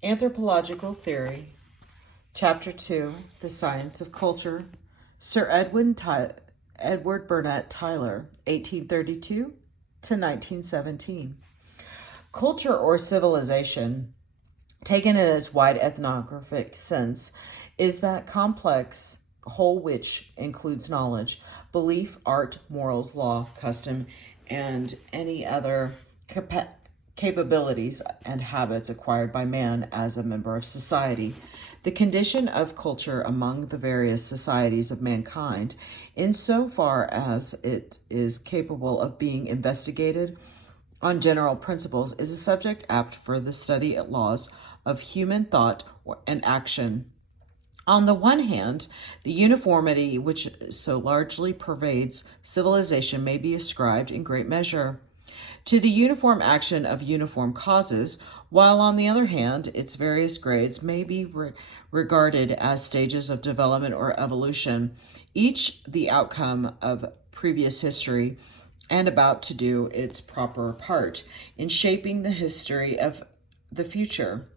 Anthropological Theory, Chapter 2, The Science of Culture, Sir Edward Burnett Tylor, 1832 to 1917. Culture or civilization, taken in its wide ethnographic sense, is that complex whole which includes knowledge, belief, art, morals, law, custom, and any other capabilities and habits acquired by man as a member of society. The condition of culture among the various societies of mankind, insofar as it is capable of being investigated on general principles, is a subject apt for the study at laws of human thought and action. On the one hand, the uniformity which so largely pervades civilization may be ascribed in great measure to the uniform action of uniform causes, while on the other hand, its various grades may be regarded as stages of development or evolution, each the outcome of previous history and about to do its proper part in shaping the history of the future.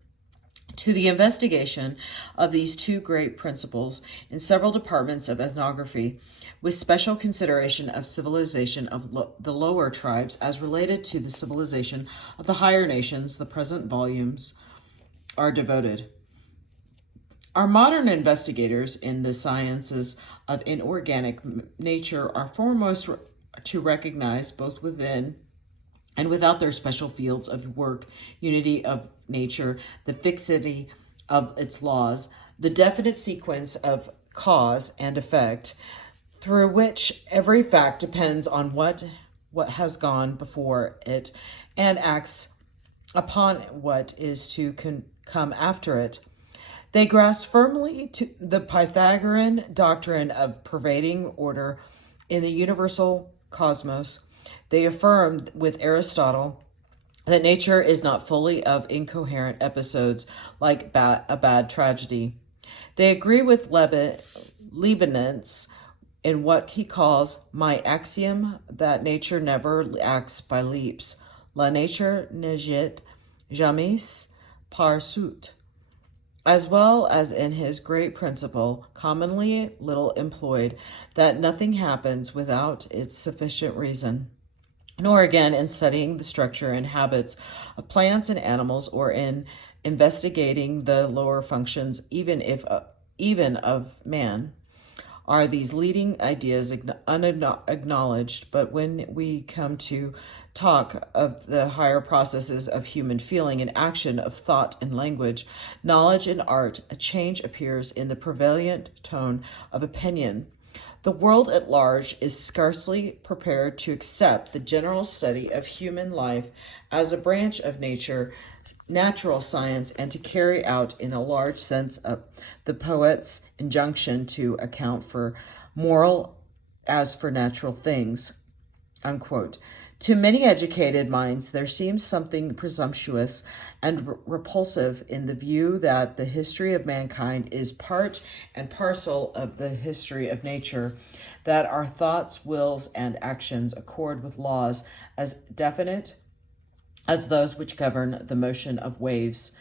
To the investigation of these two great principles in several departments of ethnography, with special consideration of civilization of the lower tribes as related to the civilization of the higher nations, the present volumes are devoted. Our modern investigators in the sciences of inorganic nature are foremost to recognize, both within and without their special fields of work, unity of nature, the fixity of its laws, the definite sequence of cause and effect, through which every fact depends on what has gone before it and acts upon what is to come after it. They grasp firmly to the Pythagorean doctrine of pervading order in the universal cosmos. They affirm with Aristotle that nature is not fully of incoherent episodes like a bad tragedy. They agree with Leibniz in what he calls my axiom that nature never acts by leaps. La nature n'agit jamais par suite. As well as in his great principle, commonly little employed, that nothing happens without its sufficient reason. Nor again in studying the structure and habits of plants and animals, or in investigating the lower functions even of man, are these leading ideas unacknowledged. But when we come to talk of the higher processes of human feeling and action, of thought and language, knowledge and art, a change appears in the prevalent tone of opinion. The world at large is scarcely prepared to accept the general study of human life as a branch of natural science, and to carry out in a large sense of the poet's injunction to account for moral as for natural things, unquote. To many educated minds, there seems something presumptuous and repulsive in the view that the history of mankind is part and parcel of the history of nature, that our thoughts, wills, and actions accord with laws as definite as those which govern the motion of waves,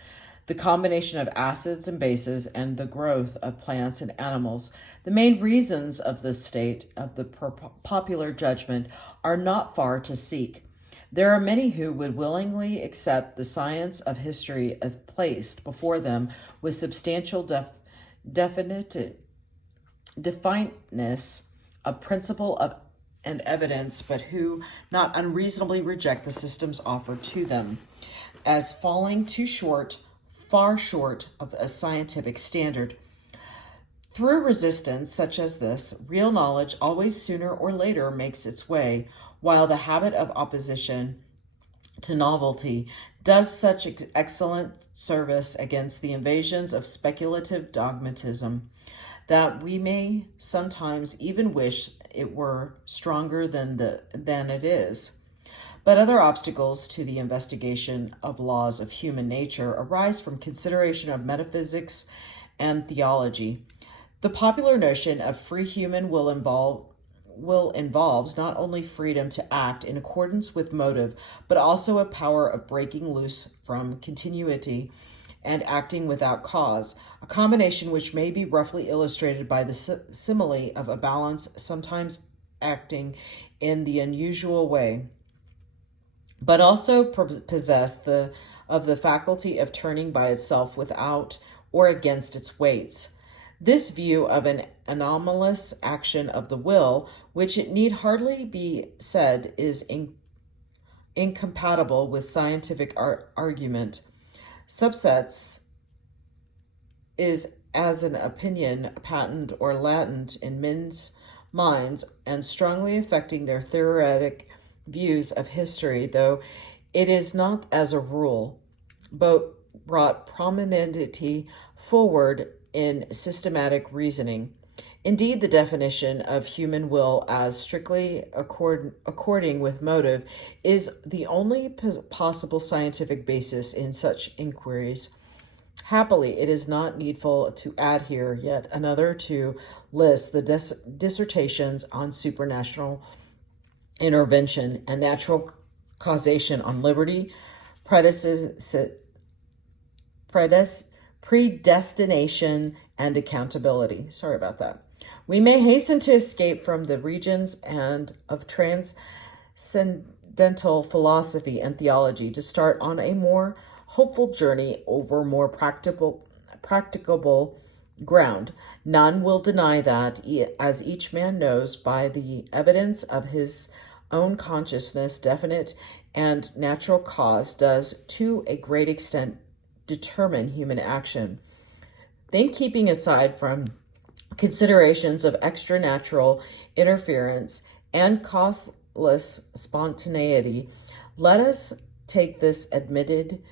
the combination of acids and bases, and the growth of plants and animals. The main reasons of this state of the popular judgment are not far to seek. There are many who would willingly accept the science of history if placed before them with substantial definiteness of principle and evidence, but who not unreasonably reject the systems offered to them as falling far short of a scientific standard. Through resistance such as this, real knowledge always sooner or later makes its way, while the habit of opposition to novelty does such excellent service against the invasions of speculative dogmatism that we may sometimes even wish it were stronger than it is. But other obstacles to the investigation of laws of human nature arise from consideration of metaphysics and theology. The popular notion of free human will involves not only freedom to act in accordance with motive, but also a power of breaking loose from continuity and acting without cause, a combination which may be roughly illustrated by the simile of a balance sometimes acting in the unusual way, but also possess the faculty of turning by itself without or against its weights. This view of an anomalous action of the will, which it need hardly be said is incompatible with scientific argument, subsets is as an opinion patent or latent in men's minds and strongly affecting their theoretic views of history, though it is not as a rule, but brought prominently forward in systematic reasoning. Indeed, the definition of human will as strictly according with motive is the only possible scientific basis in such inquiries. Happily, it is not needful to add here yet another to list the dissertations on supernatural intervention and natural causation on liberty, predestination, and accountability. Sorry about that. We may hasten to escape from the regions and of transcendental philosophy and theology to start on a more hopeful journey over more practicable ground. None will deny that, as each man knows by the evidence of his own consciousness, definite and natural cause does to a great extent determine human action. Then, keeping aside from considerations of extranatural interference and causeless spontaneity, let us take this admitted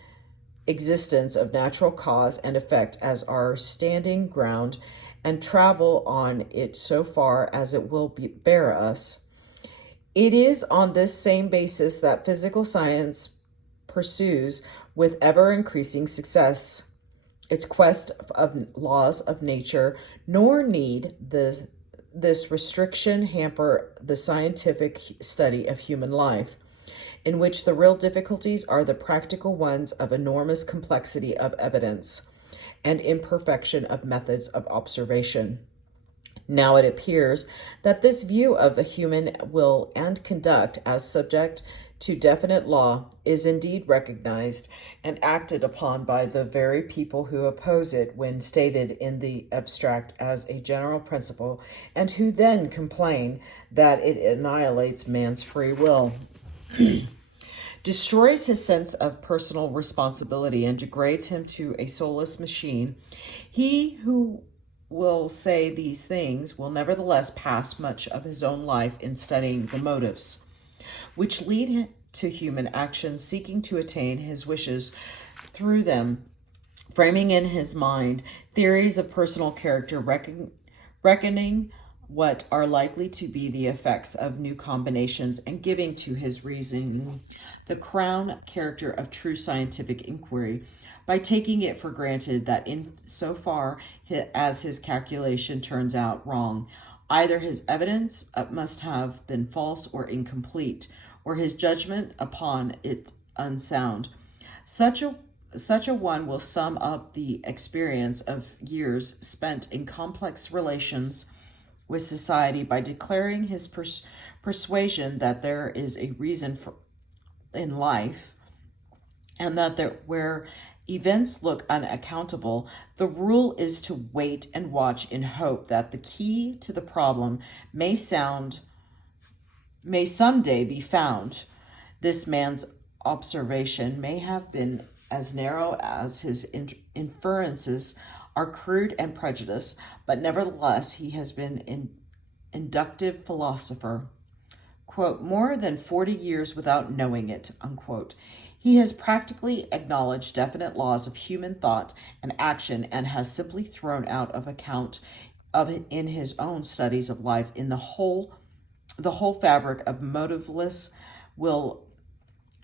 existence of natural cause and effect as our standing ground and travel on it so far as it will bear us. It is on this same basis that physical science pursues with ever-increasing success its quest of laws of nature, nor need this restriction hamper the scientific study of human life, in which the real difficulties are the practical ones of enormous complexity of evidence and imperfection of methods of observation. Now it appears that this view of the human will and conduct as subject to definite law is indeed recognized and acted upon by the very people who oppose it when stated in the abstract as a general principle, and who then complain that it annihilates man's free will, destroys his sense of personal responsibility, and degrades him to a soulless machine. He who will say these things will nevertheless pass much of his own life in studying the motives which lead to human actions, seeking to attain his wishes through them, framing in his mind theories of personal character, reckoning what are likely to be the effects of new combinations, and giving to his reasoning the crown character of true scientific inquiry, by taking it for granted that in so far as his calculation turns out wrong, either his evidence must have been false or incomplete, or his judgment upon it unsound. Such a one will sum up the experience of years spent in complex relations with society by declaring his persuasion that there is a reason in life, and that where events look unaccountable, the rule is to wait and watch in hope that the key to the problem may someday be found. This man's observation may have been as narrow as his inferences are crude and prejudiced, but nevertheless he has been an inductive philosopher, quote, more than 40 years without knowing it, unquote. He has practically acknowledged definite laws of human thought and action, and has simply thrown out of account in his own studies of life in the whole fabric of motiveless will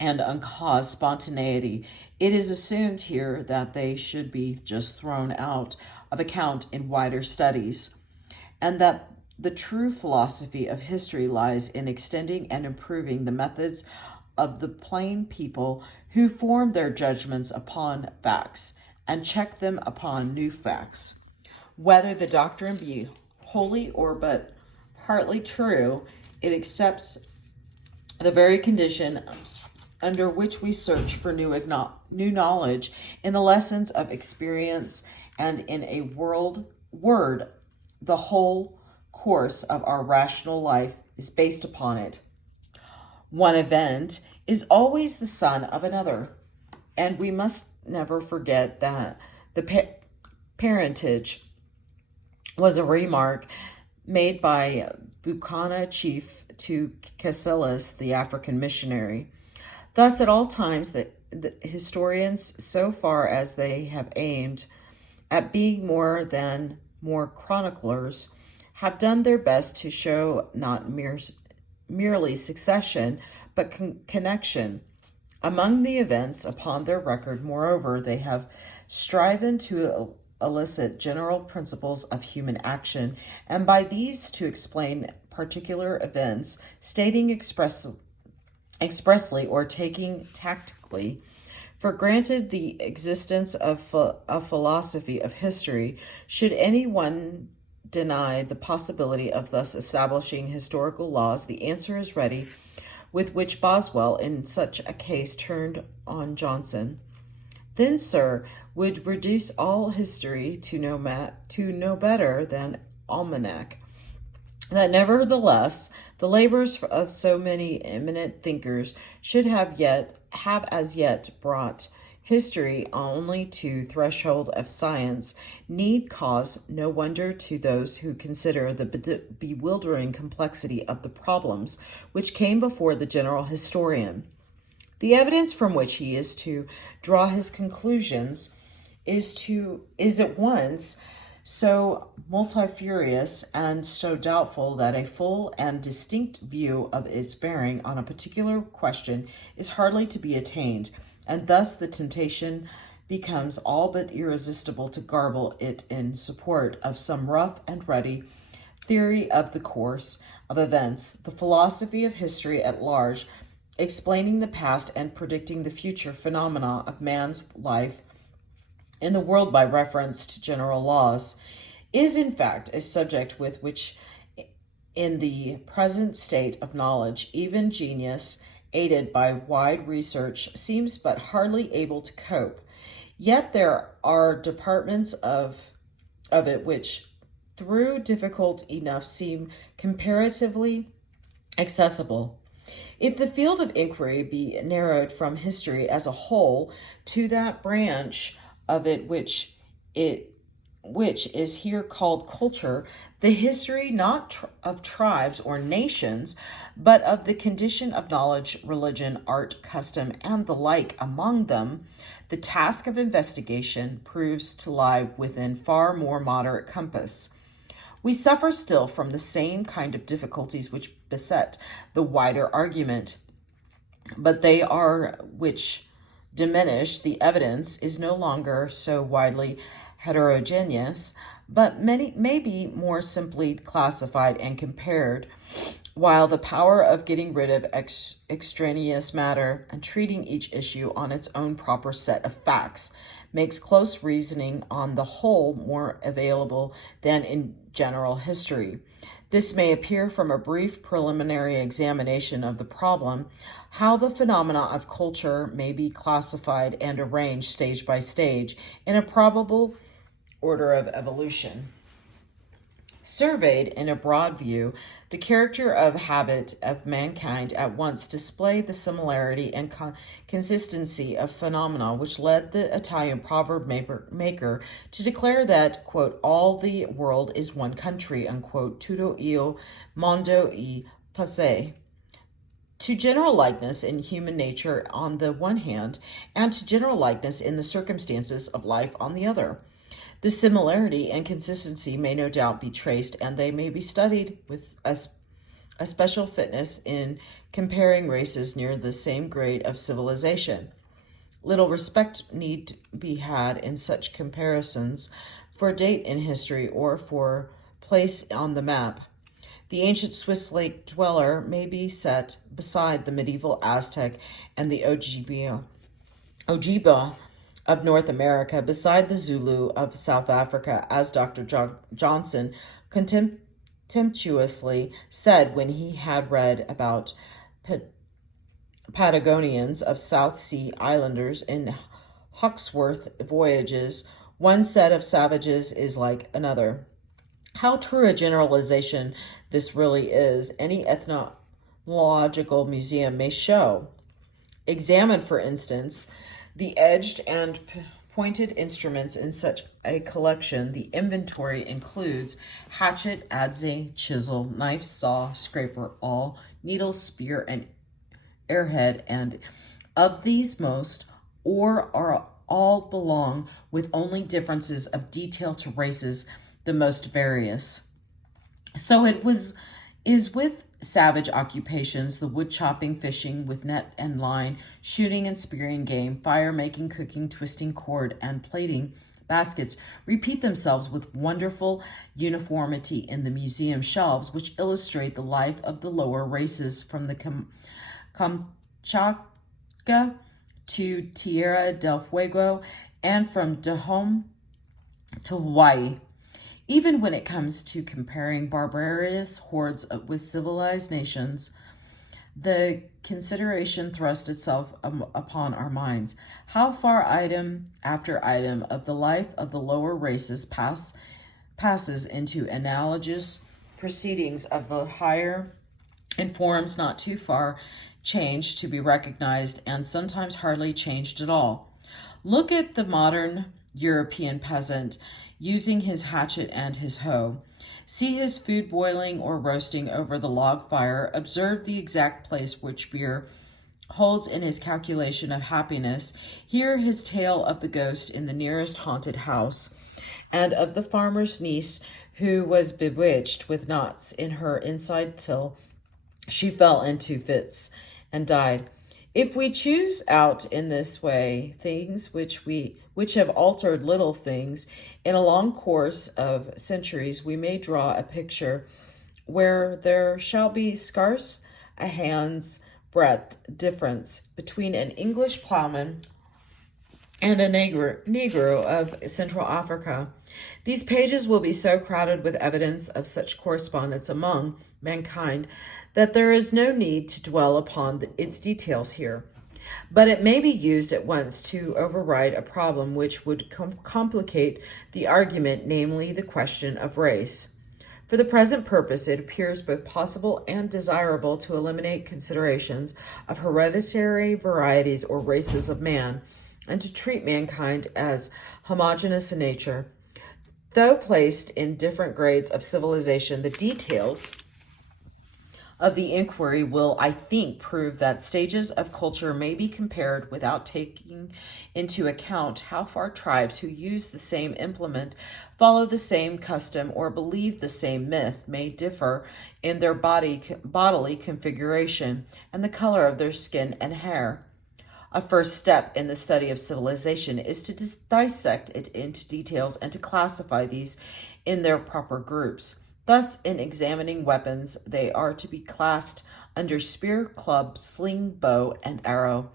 and uncaused spontaneity. It is assumed here that they should be just thrown out of account in wider studies, and that the true philosophy of history lies in extending and improving the methods of the plain people who form their judgments upon facts, and check them upon new facts. Whether the doctrine be wholly or but partly true, it accepts the very condition under which we search for new knowledge in the lessons of experience, and in a word, the whole course of our rational life is based upon it. One event is always the son of another, and we must never forget that the parentage was a remark made by Buchanan chief to Cassilis, the African missionary. Thus, at all times, the historians, so far as they have aimed at being more chroniclers, have done their best to show not merely succession, but connection among the events upon their record. Moreover, they have striven to elicit general principles of human action, and by these to explain particular events, stating expressly or taking tactically for granted the existence of a philosophy of history. Should anyone deny the possibility of thus establishing historical laws, the answer is ready, with which Boswell in such a case turned on Johnson. Then, sir, would reduce all history to no better than almanac. That nevertheless the labors of so many eminent thinkers should have as yet brought history only to threshold of science need cause no wonder to those who consider the bewildering complexity of the problems which came before the general historian. The evidence from which he is to draw his conclusions is at once so multifarious and so doubtful that a full and distinct view of its bearing on a particular question is hardly to be attained, and thus the temptation becomes all but irresistible to garble it in support of some rough and ready theory of the course of events, the philosophy of history at large, explaining the past and predicting the future phenomena of man's life in the world by reference to general laws, is in fact a subject with which, in the present state of knowledge, even genius, aided by wide research, seems but hardly able to cope. Yet there are departments of it which, through difficult enough, seem comparatively accessible. If the field of inquiry be narrowed from history as a whole to that branch of it which is here called culture, the history not of tribes or nations, but of the condition of knowledge, religion, art, custom, and the like among them, the task of investigation proves to lie within far more moderate compass. We suffer still from the same kind of difficulties which beset the wider argument, but they are which diminish the evidence is no longer so widely heterogeneous, but many may be more simply classified and compared, while the power of getting rid of extraneous matter and treating each issue on its own proper set of facts makes close reasoning on the whole more available than in general history. This may appear from a brief preliminary examination of the problem, how the phenomena of culture may be classified and arranged stage by stage in a probable order of evolution. Surveyed in a broad view, the character of habit of mankind at once display the similarity and consistency of phenomena which led the Italian proverb maker to declare that, quote, all the world is one country, unquote, tutto il mondo è paese, to general likeness in human nature on the one hand, and to general likeness in the circumstances of life on the other. The similarity and consistency may no doubt be traced, and they may be studied with a special fitness in comparing races near the same grade of civilization. Little respect need be had in such comparisons for date in history or for place on the map. The ancient Swiss lake dweller may be set beside the medieval Aztec and the Ojibwa of North America, beside the Zulu of South Africa, as Dr. Johnson contemptuously said when he had read about Patagonians of South Sea Islanders in Hawksworth Voyages. One set of savages is like another. How true a generalization this really is, any ethnological museum may show. Examine, for instance, the edged and pointed instruments in such a collection. The inventory includes hatchet, adze, chisel, knife, saw, scraper, awl, needle, spear, and airhead, and of these most or are all belong, with only differences of detail to races the most various. So is with savage occupations, the wood chopping, fishing with net and line, shooting and spearing game, fire making, cooking, twisting cord, and plaiting baskets repeat themselves with wonderful uniformity in the museum shelves, which illustrate the life of the lower races from the Kamchatka to Tierra del Fuego, and from Dahomey to Hawaii. Even when it comes to comparing barbarous hordes with civilized nations, the consideration thrust itself upon our minds. How far item after item of the life of the lower races passes into analogous proceedings of the higher, in forms not too far changed to be recognized, and sometimes hardly changed at all. Look at the modern European peasant using his hatchet and his hoe. See his food boiling or roasting over the log fire. Observe the exact place which beer holds in his calculation of happiness. Hear his tale of the ghost in the nearest haunted house, and of the farmer's niece who was bewitched with knots in her inside till she fell into fits and died. If we choose out in this way things which have altered little things in a long course of centuries, we may draw a picture where there shall be scarce a hand's breadth difference between an English plowman and a Negro of Central Africa. These pages will be so crowded with evidence of such correspondence among mankind that there is no need to dwell upon its details here. But it may be used at once to override a problem which would complicate the argument, namely the question of race. For the present purpose, it appears both possible and desirable to eliminate considerations of hereditary varieties or races of man, and to treat mankind as homogeneous in nature. Though placed in different grades of civilization, the details of the inquiry will, I think, prove that stages of culture may be compared without taking into account how far tribes who use the same implement, follow the same custom, or believe the same myth may differ in their bodily configuration and the color of their skin and hair. A first step in the study of civilization is to dissect it into details and to classify these in their proper groups. Thus, in examining weapons, they are to be classed under spear, club, sling, bow, and arrow,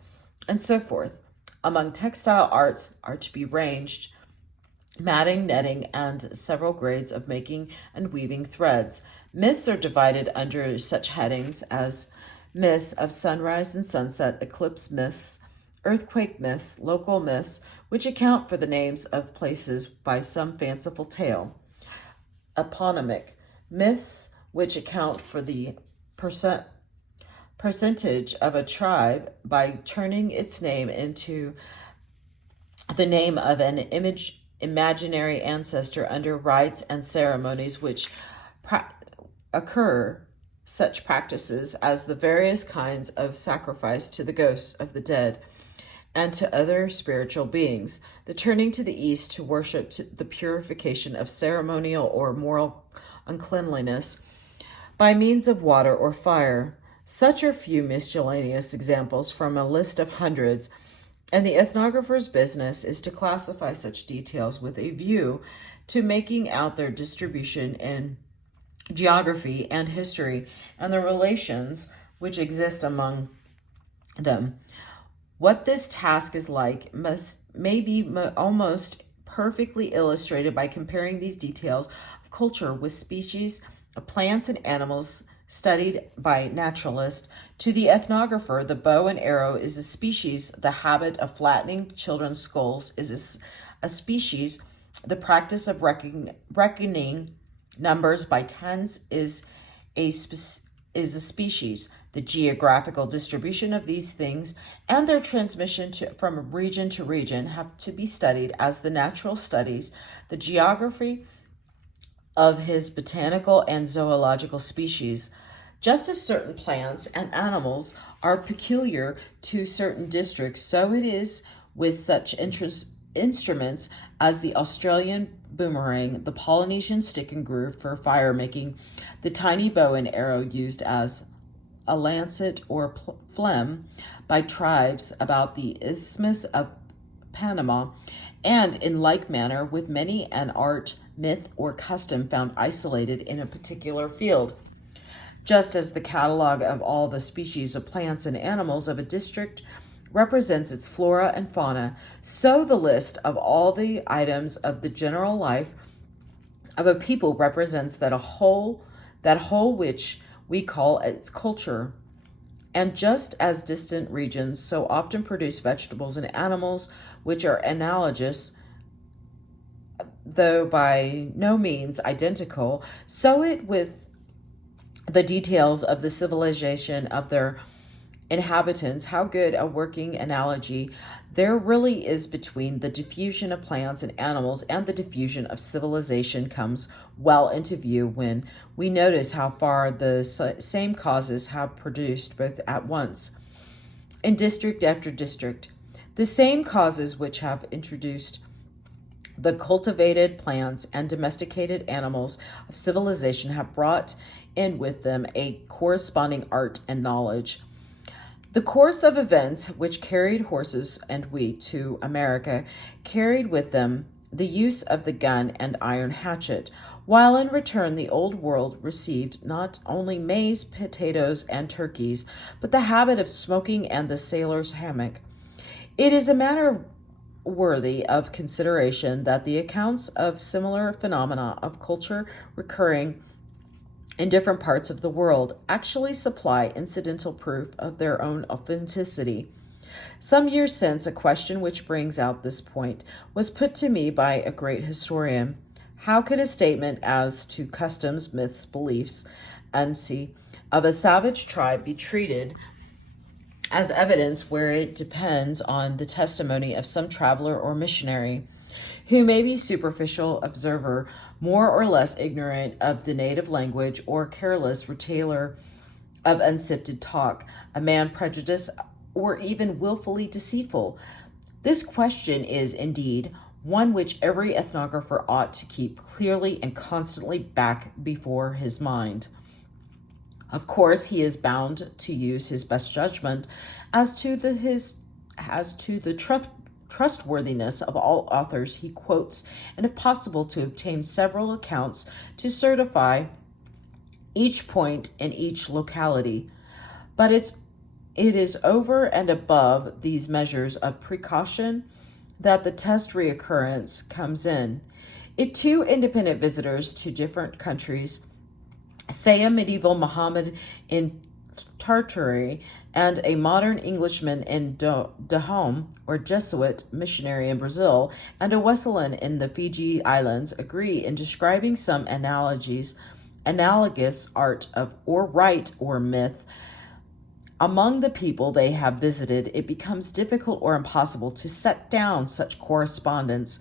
and so forth. Among textile arts are to be ranged matting, netting, and several grades of making and weaving threads. Myths are divided under such headings as myths of sunrise and sunset, eclipse myths, earthquake myths, local myths, which account for the names of places by some fanciful tale, eponymic myths, which account for the percentage of a tribe by turning its name into the name of an imaginary ancestor under rites and ceremonies which occur, such practices as the various kinds of sacrifice to the ghosts of the dead and to other spiritual beings, the turning to the east to worship, to the purification of ceremonial or moral uncleanliness by means of water or fire. Such are few miscellaneous examples from a list of hundreds, and the ethnographer's business is to classify such details with a view to making out their distribution in geography and history and the relations which exist among them. What this task is like may be almost perfectly illustrated by comparing these details of culture with species of plants and animals studied by naturalists. To the ethnographer, the bow and arrow is a species. The habit of flattening children's skulls is a species. The practice of reckoning numbers by tens is a species. The geographical distribution of these things and their transmission from region to region have to be studied as the natural studies the geography of his botanical and zoological species. Just as certain plants and animals are peculiar to certain districts, so it is with such instruments as the Australian boomerang, the Polynesian stick and groove for fire making, the tiny bow and arrow used as a lancet or phlegm by tribes about the Isthmus of Panama, and in like manner with many an art, myth, or custom found isolated in a particular field. Just as the catalog of all the species of plants and animals of a district represents its flora and fauna, so the list of all the items of the general life of a people represents that whole which we call its culture. And just as distant regions so often produce vegetables and animals which are analogous, though by no means identical, so it with the details of the civilization of their inhabitants, how good a working analogy there really is between the diffusion of plants and animals and the diffusion of civilization comes well into view when we notice how far the same causes have produced both at once, in district after district, the same causes which have introduced the cultivated plants and domesticated animals of civilization have brought in with them a corresponding art and knowledge. The course of events which carried horses and wheat to America carried with them the use of the gun and iron hatchet, while in return the Old World received not only maize, potatoes, and turkeys, but the habit of smoking and the sailor's hammock. It is a matter worthy of consideration that the accounts of similar phenomena of culture recurring in different parts of the world actually supply incidental proof of their own authenticity. Some years since, a question which brings out this point was put to me by a great historian. How can a statement as to customs, myths, beliefs, and of a savage tribe be treated as evidence where it depends on the testimony of some traveler or missionary, who may be superficial observer, more or less ignorant of the native language, or careless retailer of unsifted talk, a man prejudiced, or even willfully deceitful? This question is, indeed, one which every ethnographer ought to keep clearly and constantly back before his mind. Of course, he is bound to use his best judgment as to the trustworthiness of all authors he quotes, and if possible to obtain several accounts to certify each point in each locality. But it is over and above these measures of precaution that the test reoccurrence comes in. If two independent visitors to different countries, say a medieval Mohammed in Tartary and a modern Englishman in Dahomey, or Jesuit missionary in Brazil, and a Wesleyan in the Fiji Islands, agree in describing some analogous art of or rite or myth among the people they have visited, it becomes difficult or impossible to set down such correspondence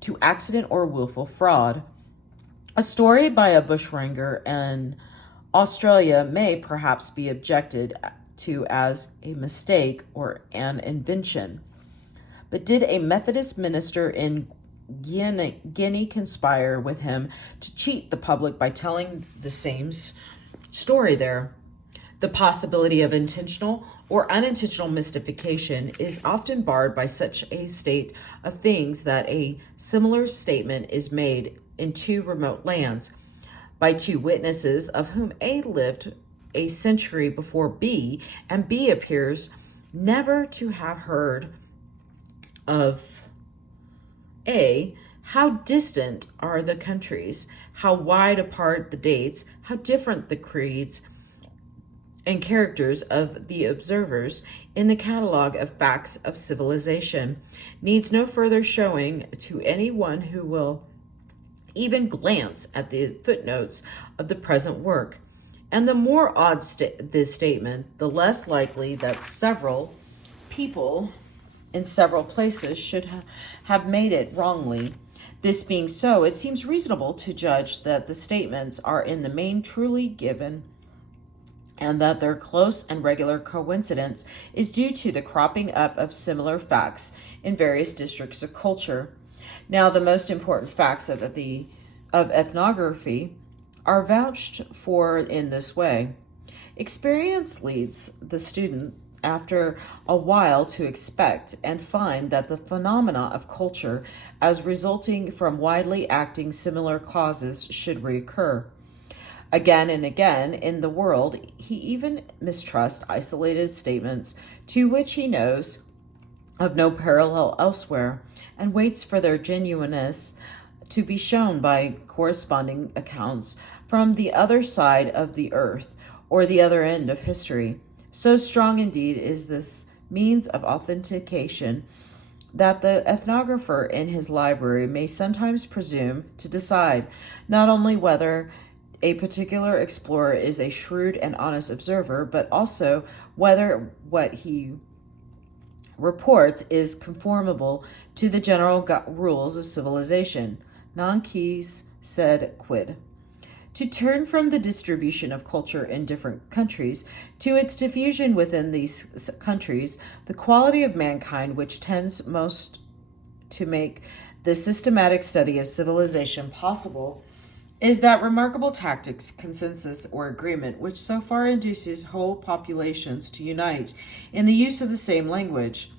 to accident or willful fraud. A story by a bushranger in Australia may perhaps be objected to as a mistake or an invention. But did a Methodist minister in Guinea conspire with him to cheat the public by telling the same story there? The possibility of intentional or unintentional mystification is often barred by such a state of things that a similar statement is made in two remote lands by two witnesses, of whom A lived a century before B, and B appears never to have heard of A, how distant are the countries, how wide apart the dates, how different the creeds and characters of the observers in the catalog of facts of civilization, needs no further showing to anyone who will even glance at the footnotes of the present work. And the more odd this statement, the less likely that several people in several places should have made it wrongly. This being so, it seems reasonable to judge that the statements are in the main truly given, and that their close and regular coincidence is due to the cropping up of similar facts in various districts of culture. Now, the most important facts of ethnography are vouched for in this way. Experience leads the student after a while to expect and find that the phenomena of culture as resulting from widely acting similar causes should recur. Again and again in the world, he even mistrusts isolated statements to which he knows of no parallel elsewhere, and waits for their genuineness to be shown by corresponding accounts from the other side of the earth or the other end of history. So strong indeed is this means of authentication that the ethnographer in his library may sometimes presume to decide not only whether a particular explorer is a shrewd and honest observer, but also whether what he reports is conformable to the general rules of civilization. Non quis sed quid. To turn from the distribution of culture in different countries to its diffusion within these countries, the quality of mankind which tends most to make the systematic study of civilization possible is that remarkable tactics, consensus, or agreement which so far induces whole populations to unite in the use of the same language,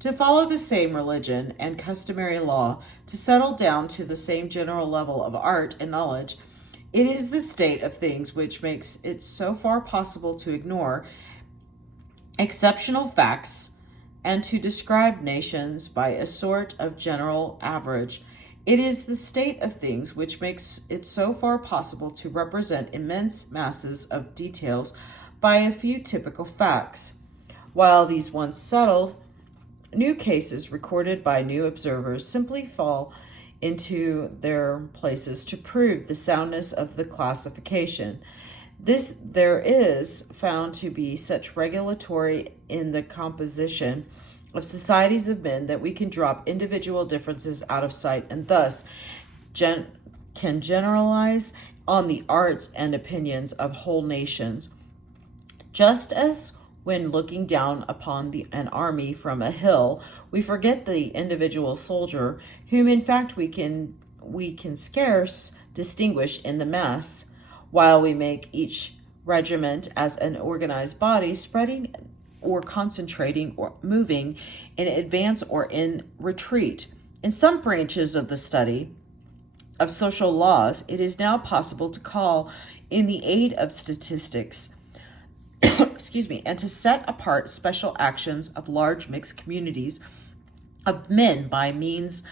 to follow the same religion and customary law, to settle down to the same general level of art and knowledge. It is the state of things which makes it so far possible to ignore exceptional facts and to describe nations by a sort of general average. It is the state of things which makes it so far possible to represent immense masses of details by a few typical facts. While these once settled, new cases recorded by new observers simply fall into their places to prove the soundness of the classification. There is found to be such regulatory in the composition of societies of men that we can drop individual differences out of sight and thus can generalize on the arts and opinions of whole nations. Just as when looking down upon an army from a hill, we forget the individual soldier, whom in fact we can scarce distinguish in the mass, while we make each regiment as an organized body, spreading or concentrating or moving in advance or in retreat. In some branches of the study of social laws, it is now possible to call in the aid of statistics and to set apart special actions of large mixed communities of men by means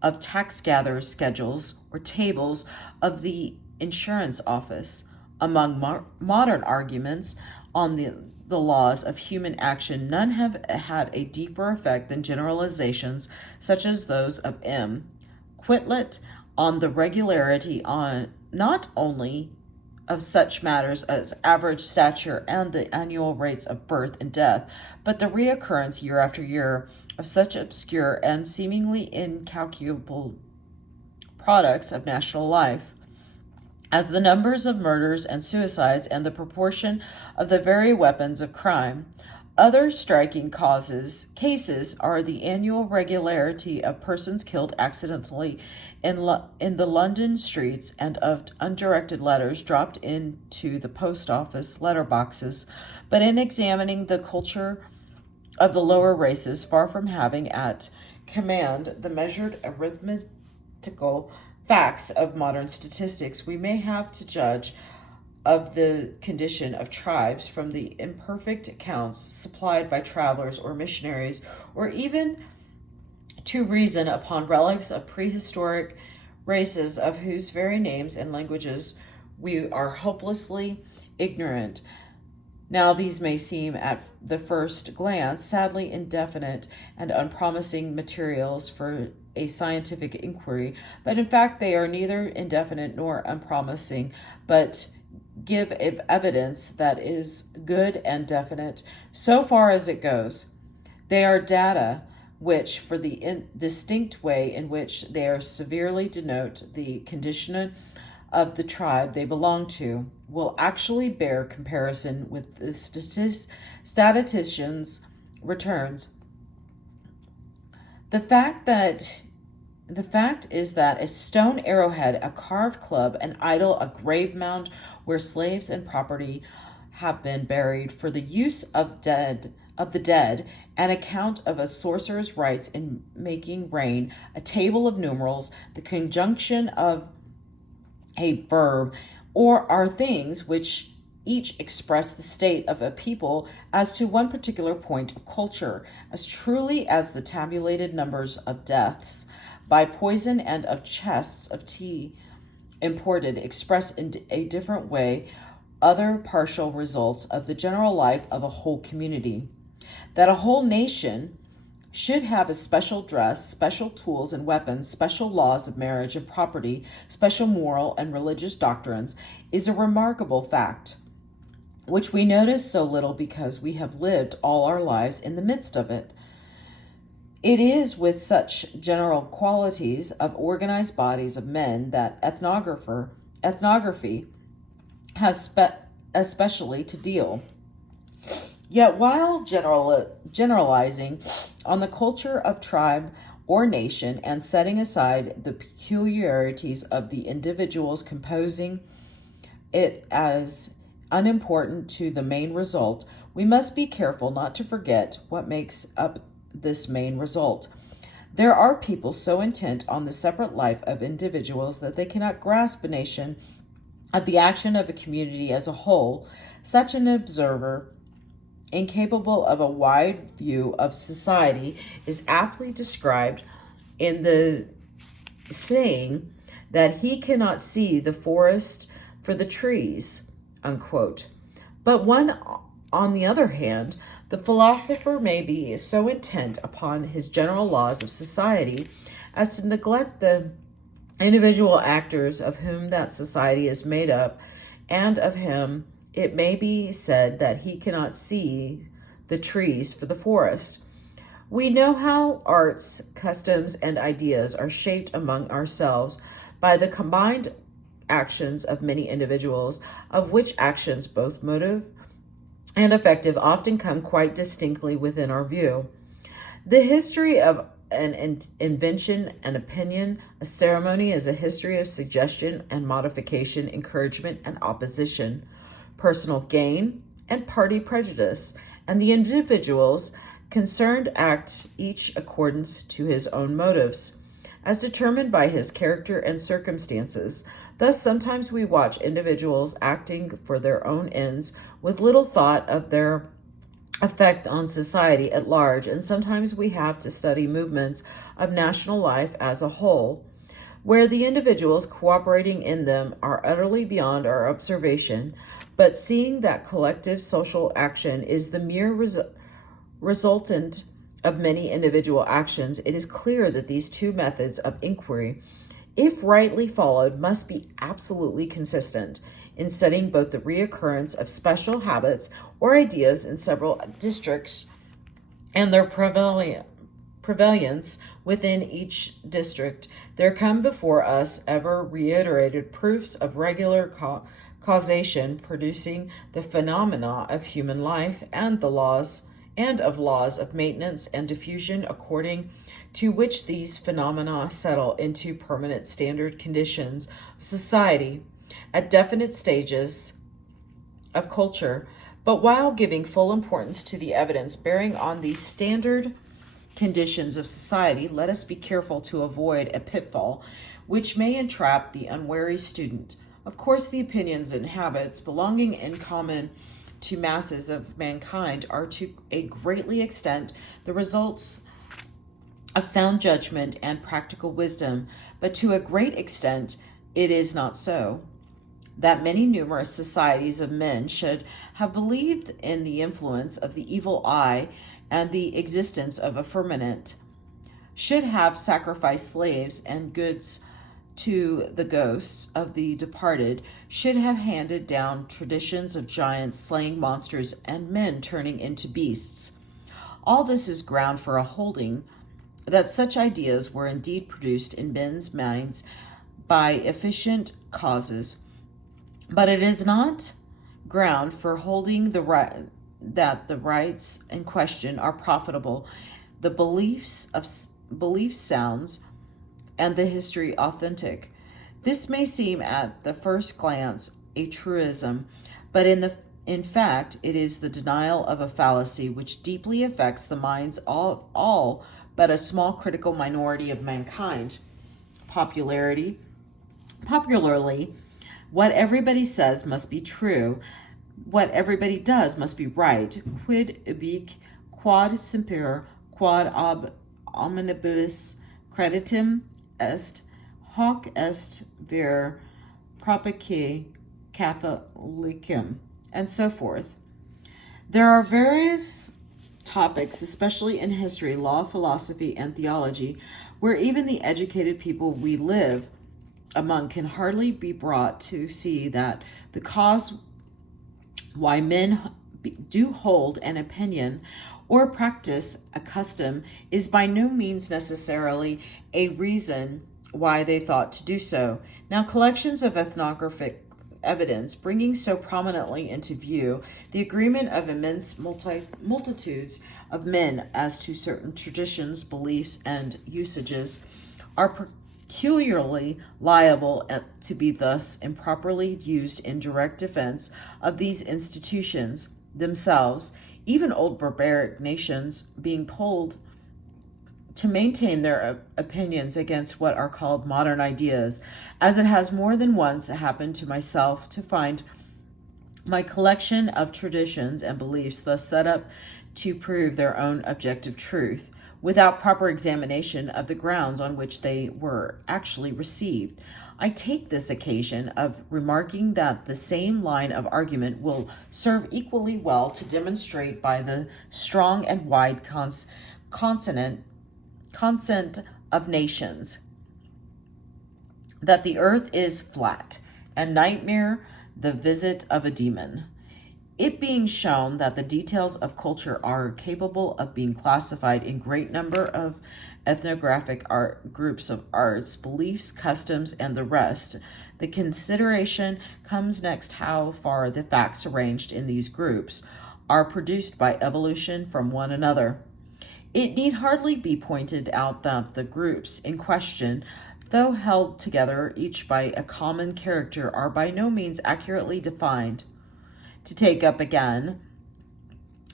of tax gatherers' schedules or tables of the insurance office. Among modern arguments on the laws of human action, none have had a deeper effect than generalizations such as those of M. Quitlet on the regularity on not only of such matters as average stature and the annual rates of birth and death, but the reoccurrence year after year of such obscure and seemingly incalculable products of national life as the numbers of murders and suicides and the proportion of the very weapons of crime. Other striking cases are the annual regularity of persons killed accidentally in the London streets and of undirected letters dropped into the post office letter boxes. But in examining the culture of the lower races, far from having at command the measured arithmetical facts of modern statistics, we may have to judge of the condition of tribes from the imperfect accounts supplied by travelers or missionaries, or even to reason upon relics of prehistoric races of whose very names and languages we are hopelessly ignorant. Now, these may seem at the first glance sadly indefinite and unpromising materials for a scientific inquiry, but in fact they are neither indefinite nor unpromising, but give evidence that is good and definite so far as it goes. They are data which, for the distinct way in which they are severely denote the condition of the tribe they belong to, will actually bear comparison with the statistician's returns. The fact is that a stone arrowhead, a carved club, an idol, a grave mound where slaves and property have been buried for the use of the dead, an account of a sorcerer's rites in making rain, a table of numerals, the conjunction of a verb, or are things which each express the state of a people as to one particular point of culture, as truly as the tabulated numbers of deaths by poison and of chests of tea imported express in a different way other partial results of the general life of a whole community. That a whole nation should have a special dress, special tools and weapons, special laws of marriage and property, special moral and religious doctrines, is a remarkable fact, which we notice so little because we have lived all our lives in the midst of it. It is with such general qualities of organized bodies of men that ethnography has especially to deal. Yet while generalizing on the culture of tribe or nation and setting aside the peculiarities of the individuals composing it as unimportant to the main result, we must be careful not to forget what makes up this main result. There are people so intent on the separate life of individuals that they cannot grasp a nation of the action of a community as a whole. Such an observer, incapable of a wide view of society, is aptly described in the saying that he cannot see the forest for the trees, unquote. But one, on the other hand, the philosopher may be so intent upon his general laws of society as to neglect the individual actors of whom that society is made up, and of him it may be said that he cannot see the trees for the forest. We know how arts, customs, and ideas are shaped among ourselves by the combined actions of many individuals, of which actions, both motive and effective, often come quite distinctly within our view. The history of an invention, an opinion, a ceremony is a history of suggestion and modification, encouragement and opposition, personal gain and party prejudice, and the individuals concerned act each accordance to his own motives, as determined by his character and circumstances. Thus, sometimes we watch individuals acting for their own ends with little thought of their effect on society at large, and sometimes we have to study movements of national life as a whole, where the individuals cooperating in them are utterly beyond our observation. But seeing that collective social action is the mere resultant of many individual actions, it is clear that these two methods of inquiry, if rightly followed, must be absolutely consistent in studying both the reoccurrence of special habits or ideas in several districts and their prevalence within each district. There come before us ever reiterated proofs of regular causation producing the phenomena of human life, and the laws of maintenance and diffusion, according to which these phenomena settle into permanent standard conditions of society at definite stages of culture. But while giving full importance to the evidence bearing on these standard conditions of society, let us be careful to avoid a pitfall which may entrap the unwary student. Of course, the opinions and habits belonging in common to masses of mankind are to a greatly extent the results of sound judgment and practical wisdom, but to a great extent it is not so. That many numerous societies of men should have believed in the influence of the evil eye and the existence of a firmament, should have sacrificed slaves and goods to the ghosts of the departed, should have handed down traditions of giants slaying monsters and men turning into beasts. All this is ground for a holding that such ideas were indeed produced in men's minds by efficient causes, but it is not ground for holding that the rights in question are profitable, the belief sounds, and the history authentic. This may seem at the first glance a truism, but in fact it is the denial of a fallacy which deeply affects the minds of all but a small critical minority of mankind. Popularly, what everybody says must be true, what everybody does must be right. Quid ubique, quod semper, quod ab omnibus creditum est, hoc est vir propice Catholicum, and so forth. There are various topics, especially in history, law, philosophy, and theology, where even the educated people we live among can hardly be brought to see that the cause why men do hold an opinion or practice a custom is by no means necessarily a reason why they thought to do so. Now, collections of ethnographic evidence bringing so prominently into view the agreement of immense multitudes of men as to certain traditions, beliefs, and usages are peculiarly liable to be thus improperly used in direct defense of these institutions themselves, even old barbaric nations being pulled to maintain their opinions against what are called modern ideas, as it has more than once happened to myself to find my collection of traditions and beliefs thus set up to prove their own objective truth, without proper examination of the grounds on which they were actually received. I take this occasion of remarking that the same line of argument will serve equally well to demonstrate by the strong and wide consent of nations that the earth is flat, and nightmare the visit of a demon. It being shown that the details of culture are capable of being classified in great number of ethnographic groups of arts, beliefs, customs, and the rest, the consideration comes next how far the facts arranged in these groups are produced by evolution from one another. It need hardly be pointed out that the groups in question, though held together each by a common character, are by no means accurately defined. To take up again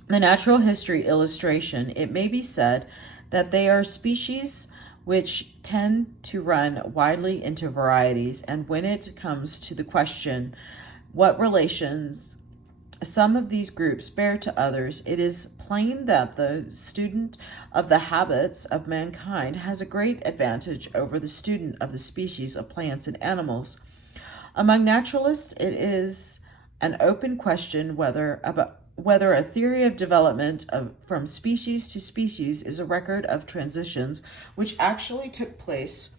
the natural history illustration, it may be said that they are species which tend to run widely into varieties, and when it comes to the question what relations some of these groups bear to others, it is plain that the student of the habits of mankind has a great advantage over the student of the species of plants and animals. Among naturalists, it is an open question whether a theory of development from species to species is a record of transitions which actually took place,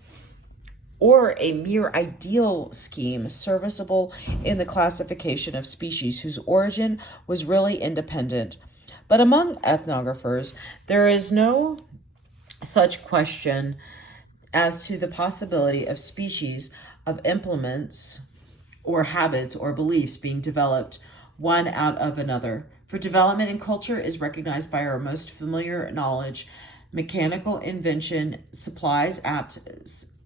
or a mere ideal scheme serviceable in the classification of species whose origin was really independent. But among ethnographers, there is no such question as to the possibility of species of implements or habits or beliefs being developed one out of another. For development in culture is recognized by our most familiar knowledge. Mechanical invention supplies apt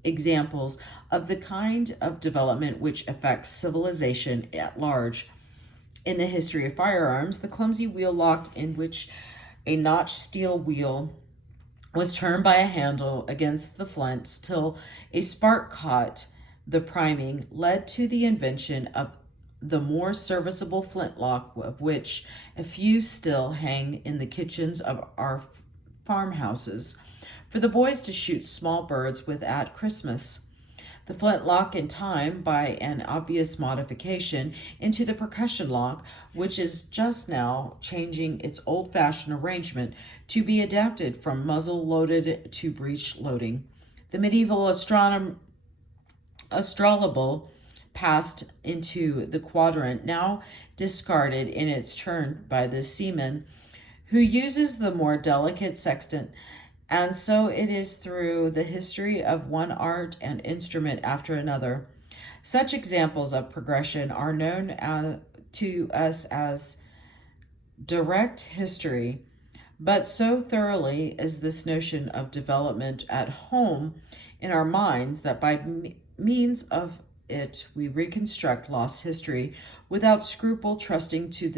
examples of the kind of development which affects civilization at large. In the history of firearms, the clumsy wheel locked in which a notched steel wheel was turned by a handle against the flint till a spark caught the priming led to the invention of the more serviceable flintlock, of which a few still hang in the kitchens of our farmhouses, for the boys to shoot small birds with at Christmas. The flintlock in time, by an obvious modification, into the percussion lock, which is just now changing its old-fashioned arrangement to be adapted from muzzle-loaded to breech-loading. The medieval astrolabe passed into the quadrant, now discarded in its turn by the seaman, who uses the more delicate sextant. And so it is through the history of one art and instrument after another. Such examples of progression are known to us as direct history, but so thoroughly is this notion of development at home in our minds that by means of it we reconstruct lost history without scruple, trusting to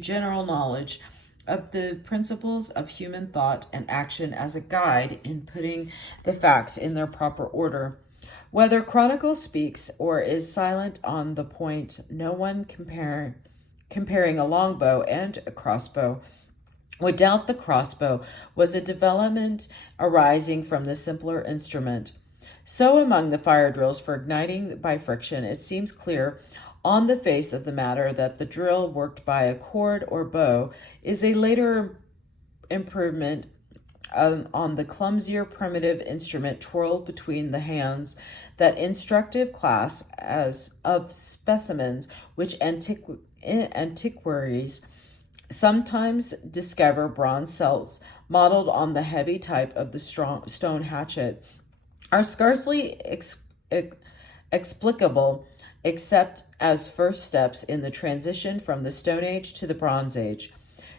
general knowledge of the principles of human thought and action as a guide in putting the facts in their proper order. Whether chronicle speaks or is silent on the point, no one comparing a longbow and a crossbow would doubt the crossbow was a development arising from the simpler instrument. So among the fire drills for igniting by friction, it seems clear on the face of the matter that the drill worked by a cord or bow is a later improvement on the clumsier primitive instrument twirled between the hands, that instructive class as of specimens which antiquaries sometimes discover bronze celts modeled on the heavy type of the stone hatchet are scarcely explicable except as first steps in the transition from the Stone Age to the Bronze Age,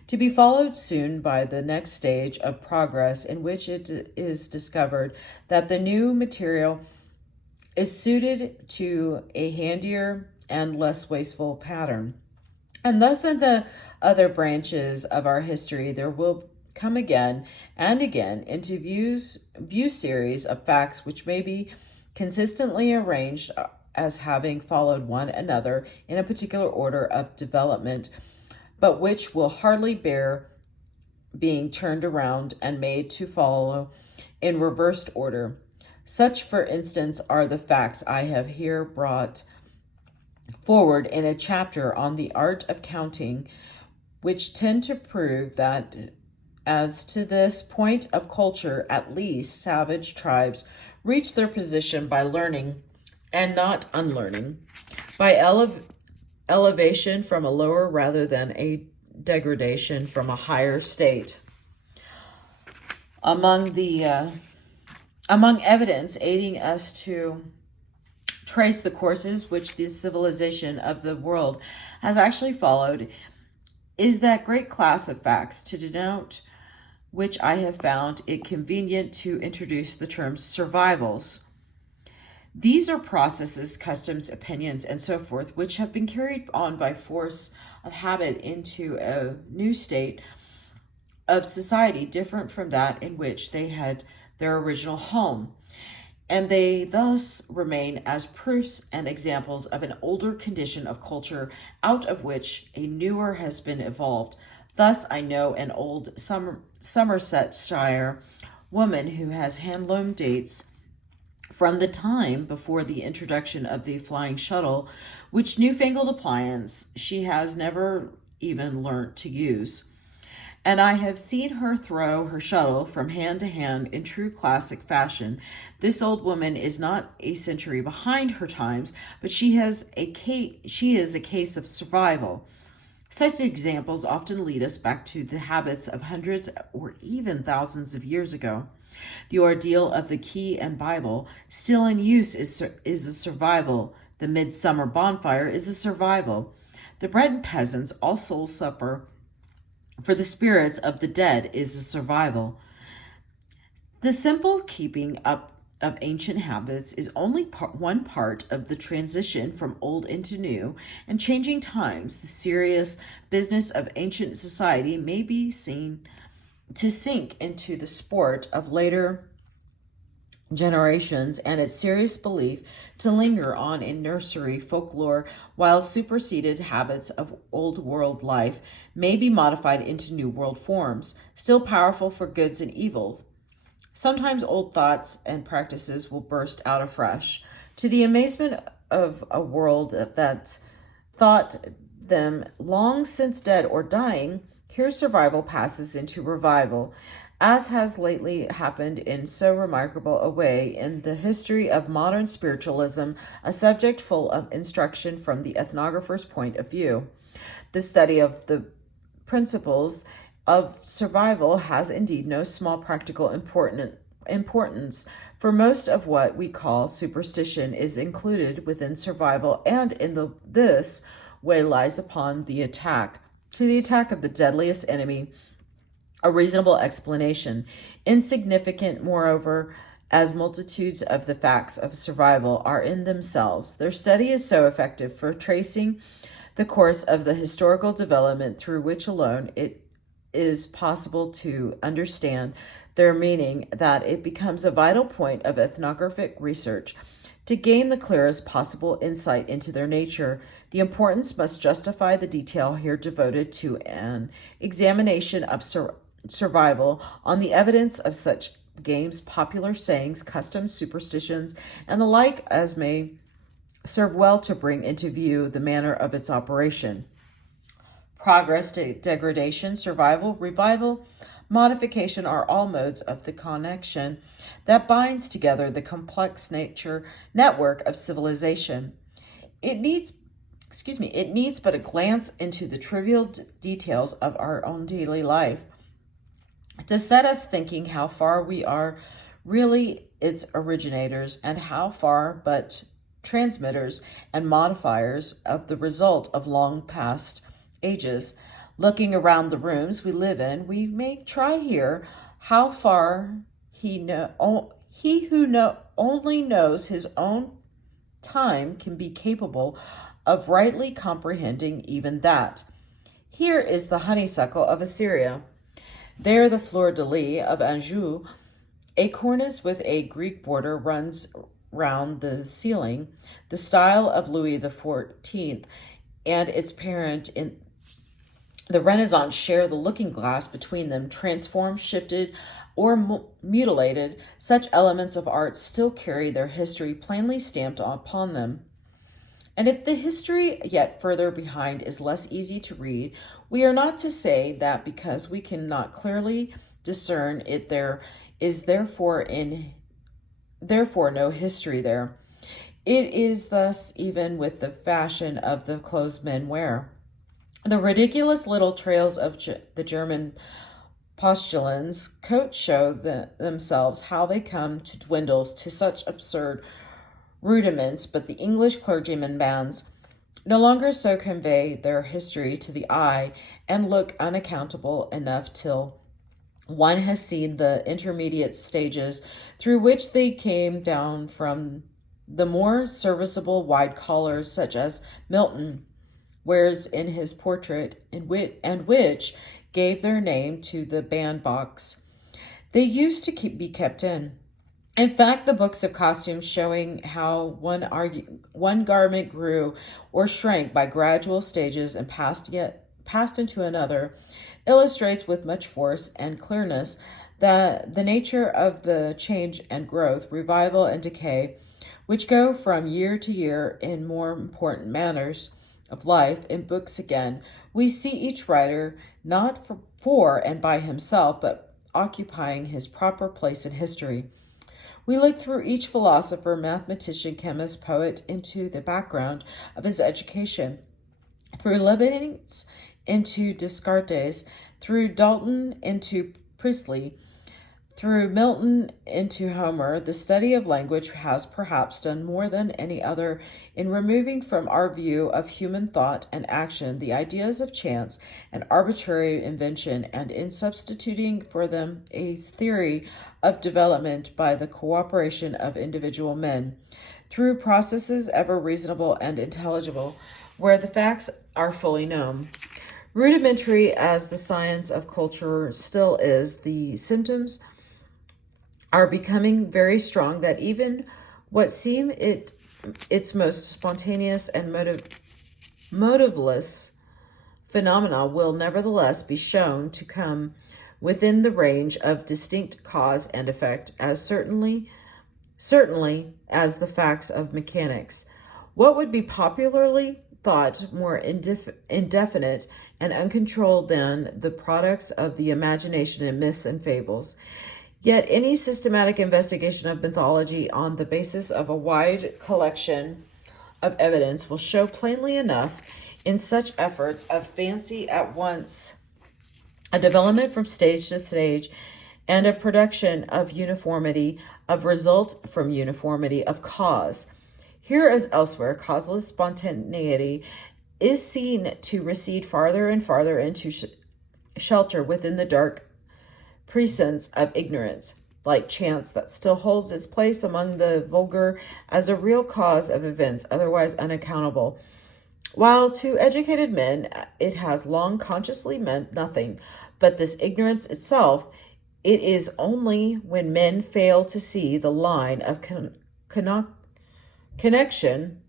to be followed soon by the next stage of progress in which it is discovered that the new material is suited to a handier and less wasteful pattern. And thus in the other branches of our history there will come again and again into view series of facts which may be consistently arranged as having followed one another in a particular order of development, but which will hardly bear being turned around and made to follow in reversed order. Such, for instance, are the facts I have here brought forward in a chapter on the art of counting, which tend to prove that as to this point of culture, at least savage tribes reach their position by learning and not unlearning, by elevation from a lower rather than a degradation from a higher state. Among evidence aiding us to trace the courses which the civilization of the world has actually followed is that great class of facts to denote which I have found it convenient to introduce the terms survivals. These are processes, customs, opinions, and so forth, which have been carried on by force of habit into a new state of society different from that in which they had their original home. And they thus remain as proofs and examples of an older condition of culture out of which a newer has been evolved. Thus, I know an old Somersetshire woman who has handloom dates from the time before the introduction of the flying shuttle, which newfangled appliance she has never even learnt to use. And I have seen her throw her shuttle from hand to hand in true classic fashion. This old woman is not a century behind her times, but she is a case of survival. Such examples often lead us back to the habits of hundreds or even thousands of years ago. The ordeal of the key and Bible, still in use, is a survival. The midsummer bonfire is a survival. The Breton peasants' all soul supper for the spirits of the dead is a survival. The simple keeping up of ancient habits is only one part of the transition from old into new and changing times. The serious business of ancient society may be seen to sink into the sport of later generations, and its serious belief to linger on in nursery folklore, while superseded habits of old world life may be modified into new world forms, still powerful for goods and evils. Sometimes old thoughts and practices will burst out afresh, to the amazement of a world that thought them long since dead or dying. Here survival passes into revival, as has lately happened in so remarkable a way in the history of modern spiritualism, a subject full of instruction from the ethnographer's point of view. The study of the principles of survival has indeed no small practical importance, for most of what we call superstition is included within survival, and in this way lies upon the attack of the deadliest enemy a reasonable explanation. Insignificant, moreover, as multitudes of the facts of survival are in themselves, their study is so effective for tracing the course of the historical development through which alone it is possible to understand their meaning, that it becomes a vital point of ethnographic research. To gain the clearest possible insight into their nature, the importance must justify the detail here devoted to an examination of survival on the evidence of such games, popular sayings, customs, superstitions, and the like as may serve well to bring into view the manner of its operation. Progress, degradation, survival, revival, modification are all modes of the connection that binds together the complex network of civilization. It needs but a glance into the trivial details of our own daily life to set us thinking how far we are really its originators, and how far but transmitters and modifiers of the result of long past ages. Looking around the rooms we live in, we may try here how far he who only knows his own time can be capable of rightly comprehending even that. Here is the honeysuckle of Assyria. There the fleur-de-lis of Anjou. A cornice with a Greek border runs round the ceiling, the style of Louis XIV and its parent in the Renaissance share the looking glass between them, transformed, shifted, or mutilated. Such elements of art still carry their history plainly stamped upon them. And if the history yet further behind is less easy to read, we are not to say that because we cannot clearly discern it there is therefore no history there. It is thus even with the fashion of the clothes men wear. The ridiculous little trails of the German postulants' coats show themselves how they come to dwindle to such absurd rudiments, but the English clergyman bands no longer so convey their history to the eye and look unaccountable enough till one has seen the intermediate stages through which they came down from the more serviceable wide collars, such as Milton wears in his portrait, and which gave their name to the bandbox they used to be kept in. In fact, the books of costumes showing how one garment grew or shrank by gradual stages and passed into another illustrates with much force and clearness the nature of the change and growth, revival and decay, which go from year to year in more important manners of life. In books again, we see each writer not for and by himself, but occupying his proper place in history. We look through each philosopher, mathematician, chemist, poet into the background of his education, through Leibniz into Descartes, through Dalton into Priestley, through Milton into Homer. The study of language has perhaps done more than any other in removing from our view of human thought and action the ideas of chance and arbitrary invention, and in substituting for them a theory of development by the cooperation of individual men, through processes ever reasonable and intelligible, where the facts are fully known. Rudimentary as the science of culture still is, the symptoms are becoming very strong that even what seem its most spontaneous and motiveless phenomena will nevertheless be shown to come within the range of distinct cause and effect as certainly as the facts of mechanics. What would be popularly thought more indefinite and uncontrolled than the products of the imagination in myths and fables. Yet any systematic investigation of mythology on the basis of a wide collection of evidence will show plainly enough in such efforts of fancy at once a development from stage to stage and a production of uniformity of result from uniformity of cause. Here as elsewhere, causeless spontaneity is seen to recede farther and farther into shelter within the dark precincts of ignorance, like chance that still holds its place among the vulgar as a real cause of events otherwise unaccountable. While to educated men it has long consciously meant nothing but this ignorance itself, it is only when men fail to see the line of connection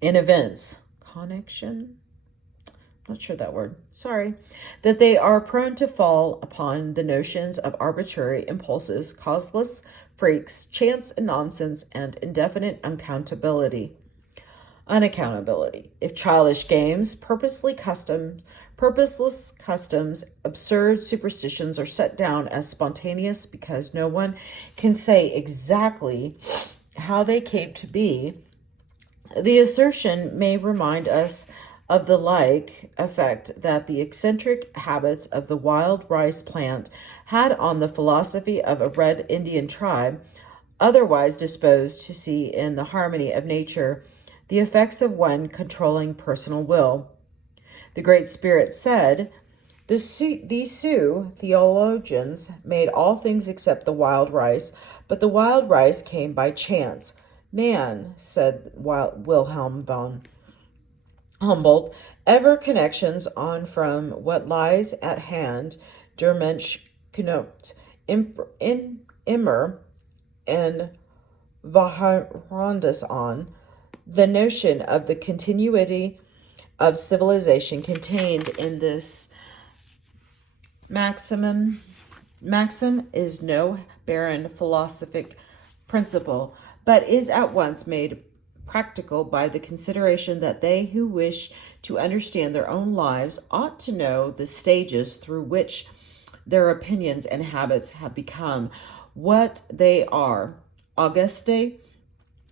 in events, not sure that word, sorry, that they are prone to fall upon the notions of arbitrary impulses, causeless freaks, chance and nonsense, and indefinite unaccountability. If childish games, purposeless customs, absurd superstitions are set down as spontaneous because no one can say exactly how they came to be, the assertion may remind us of the like effect that the eccentric habits of the wild rice plant had on the philosophy of a red Indian tribe, otherwise disposed to see in the harmony of nature the effects of one controlling personal will. The Great Spirit said, these Sioux theologians made all things except the wild rice, but the wild rice came by chance. Man, said Wilhelm von Humboldt, ever connections on from what lies at hand, der Mensch knüpft immer and Voraus on, the notion of the continuity of civilization contained in this maxim is no barren philosophic principle, but is at once made practical by the consideration that they who wish to understand their own lives ought to know the stages through which their opinions and habits have become what they are. Auguste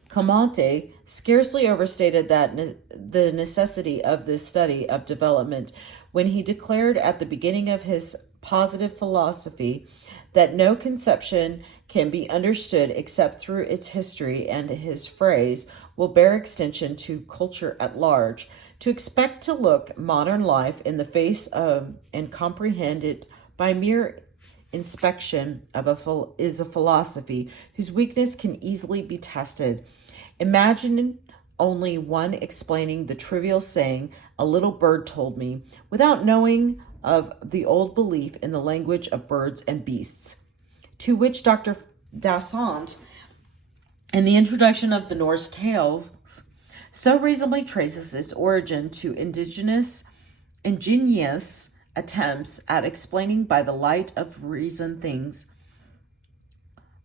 Comte scarcely overstated the necessity of this study of development when he declared at the beginning of his positive philosophy that no conception can be understood except through its history, and his phrase will bear extension to culture at large. To expect to look modern life in the face of and comprehend it by mere inspection is a philosophy whose weakness can easily be tested. Imagine only one explaining the trivial saying, "A little bird told me," without knowing of the old belief in the language of birds and beasts, to which Dr. Dasant, in the introduction of the Norse Tales, so reasonably traces its origin to ingenious attempts at explaining by the light of reason things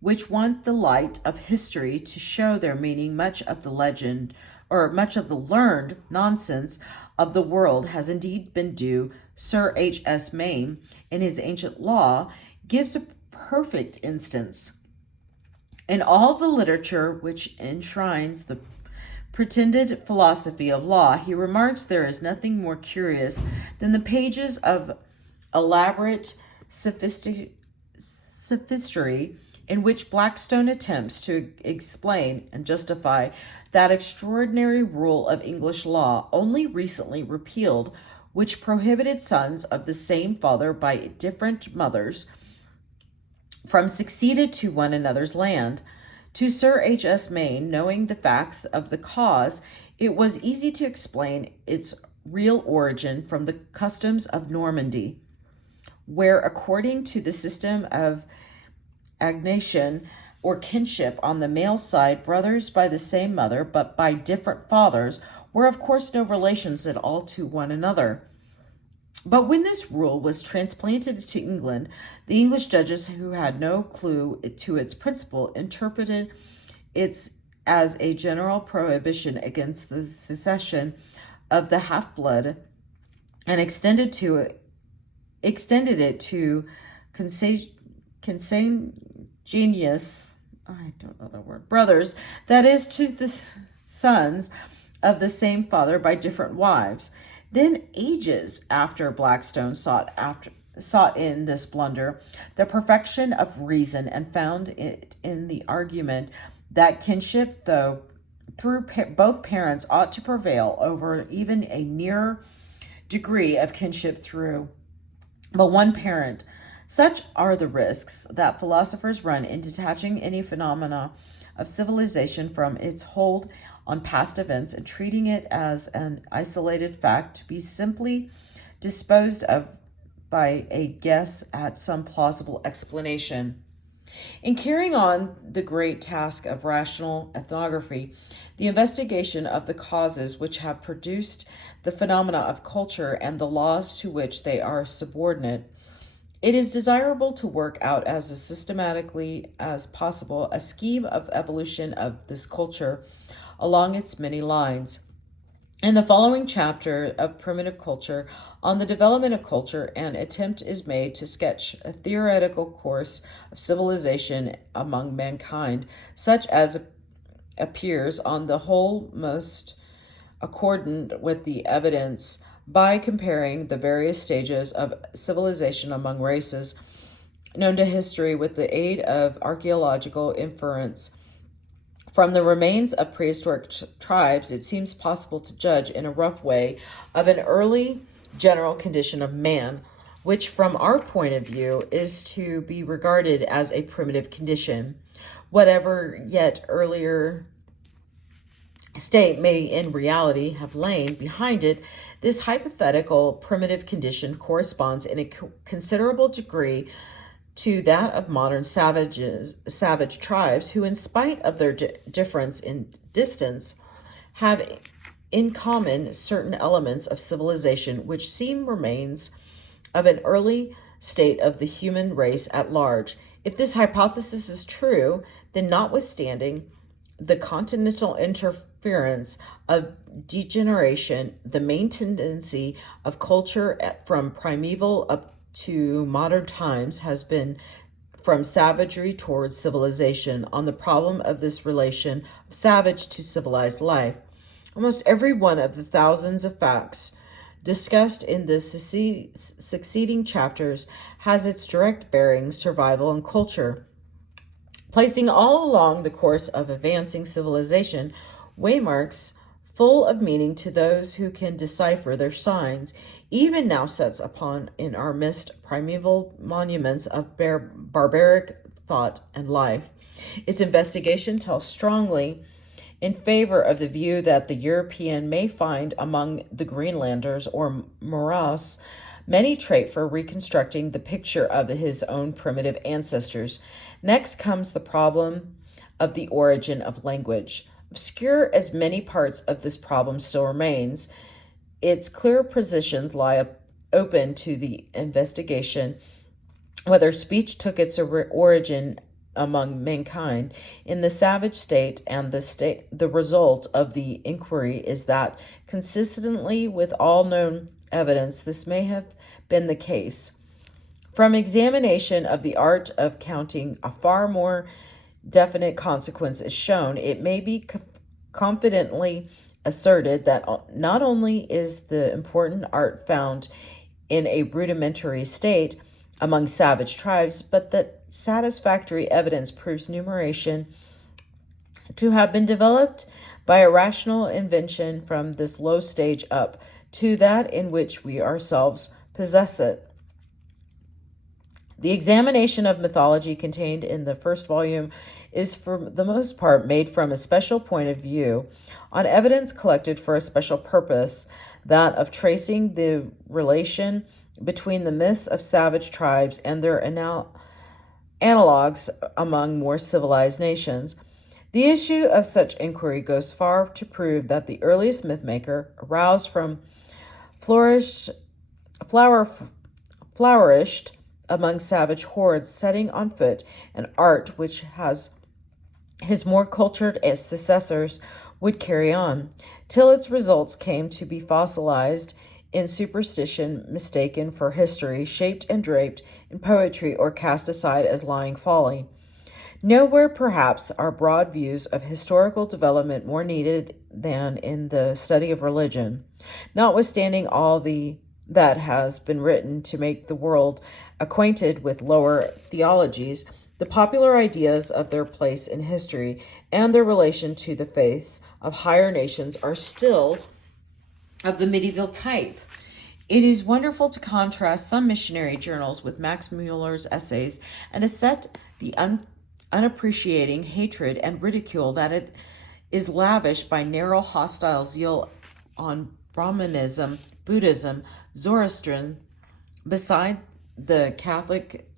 which want the light of history to show their meaning. Much of the legend, or much of the learned nonsense of the world has indeed been due. Sir H.S. Mayne, in his Ancient Law, gives a perfect instance. In all the literature which enshrines the pretended philosophy of law, he remarks, there is nothing more curious than the pages of elaborate sophistry in which Blackstone attempts to explain and justify that extraordinary rule of English law, only recently repealed, which prohibited sons of the same father by different mothers from succeeded to one another's land. To Sir H.S. Mayne, knowing the facts of the cause, it was easy to explain its real origin from the customs of Normandy, where, according to the system of agnation or kinship on the male side, brothers by the same mother but by different fathers, were of course no relations at all to one another. But when this rule was transplanted to England, the English judges, who had no clue to its principle, interpreted it as a general prohibition against the succession of the half-blood and extended it to consanguineous, I don't know the word, brothers, that is, to the sons of the same father by different wives. Then, ages after Blackstone sought in this blunder the perfection of reason, and found it in the argument that kinship, though through both parents, ought to prevail over even a nearer degree of kinship through but one parent. Such are the risks that philosophers run in detaching any phenomena of civilization from its hold on past events and treating it as an isolated fact to be simply disposed of by a guess at some plausible explanation. In carrying on the great task of rational ethnography, the investigation of the causes which have produced the phenomena of culture and the laws to which they are subordinate, it is desirable to work out as systematically as possible a scheme of evolution of this culture along its many lines. In the following chapter of Primitive Culture, on the development of culture, an attempt is made to sketch a theoretical course of civilization among mankind, such as appears on the whole most accordant with the evidence by comparing the various stages of civilization among races known to history with the aid of archaeological inference. From the remains of prehistoric tribes, it seems possible to judge in a rough way of an early general condition of man, which from our point of view is to be regarded as a primitive condition. Whatever yet earlier state may in reality have lain behind it, this hypothetical primitive condition corresponds in a considerable degree to that of modern savage tribes, who, in spite of their difference in distance, have in common certain elements of civilization which seem remains of an early state of the human race at large. If this hypothesis is true, then notwithstanding the continental interference of degeneration, the main tendency of culture from primeval up to modern times has been from savagery towards civilization. On the problem of this relation of savage to civilized life, almost every one of the thousands of facts discussed in the succeeding chapters has its direct bearings, survival, and culture. Placing all along the course of advancing civilization waymarks full of meaning to those who can decipher their signs, even now sets upon in our midst primeval monuments of barbaric thought and life. Its investigation tells strongly in favor of the view that the European may find among the Greenlanders or Moros many trait for reconstructing the picture of his own primitive ancestors. Next comes the problem of the origin of language. Obscure as many parts of this problem still remains, its clear positions lie open to the investigation whether speech took its origin among mankind in the savage state, and the result of the inquiry is that, consistently with all known evidence, this may have been the case. From examination of the art of counting, a far more definite consequence is shown. It may be confidently asserted that not only is the important art found in a rudimentary state among savage tribes, but that satisfactory evidence proves numeration to have been developed by a rational invention from this low stage up to that in which we ourselves possess it. The examination of mythology contained in the first volume is for the most part made from a special point of view, on evidence collected for a special purpose, that of tracing the relation between the myths of savage tribes and their analogs among more civilized nations. The issue of such inquiry goes far to prove that the earliest mythmaker, aroused from flourished among savage hordes, setting on foot an art which has his more cultured successors would carry on, till its results came to be fossilized in superstition, mistaken for history, shaped and draped in poetry, or cast aside as lying folly. Nowhere, perhaps, are broad views of historical development more needed than in the study of religion. Notwithstanding all that has been written to make the world acquainted with lower theologies, the popular ideas of their place in history and their relation to the faiths of higher nations are still of the medieval type. It is wonderful to contrast some missionary journals with Max Muller's essays and to set the unappreciating hatred and ridicule that it is lavished by narrow hostile zeal on Brahmanism, Buddhism, Zoroastrianism, beside the Catholic